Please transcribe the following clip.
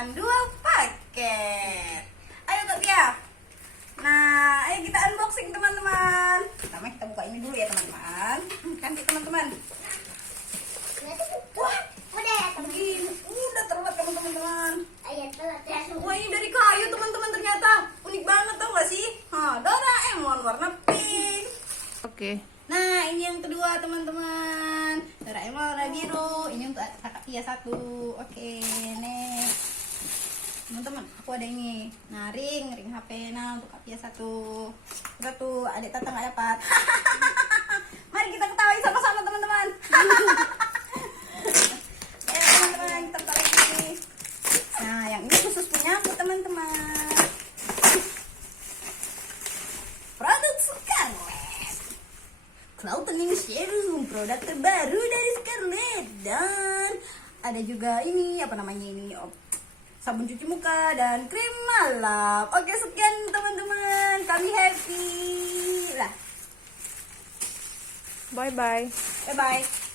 kedatangan 2 paket. Ayo Kak Pia. Nah, ayo kita unboxing teman-teman. Pertama kita buka ini dulu ya teman-teman. Kan teman-teman. Wah, Udah ya teman. begini. Udah terlihat teman-teman. Ayo telat ya. Wah, ini dari kayu teman-teman ternyata. Unik banget tau gak sih? Doraemon warna pink. Oke. Nah, ini yang kedua teman-teman. Doraemon warna biru. Ini untuk kakak Pia 1. Oke, next. Teman-teman, aku ada ini. Nah, ring HP. Nah, untuk kak Pia 1. Kita tuh adik Tata nggak dapat. Mari kita ketawain sama-sama teman-teman. Teman-teman, kita ketawain lagi. Nah, yang ini khusus punya aku teman-teman. Produk Scarlett. Cloud Tanning Serum, produk terbaru dari Scarlett. Dan ada juga ini, apa namanya ini? Sabun cuci muka dan krim malam. Oke, sekian teman-teman. Kami happy lah. Bye bye. Bye-bye.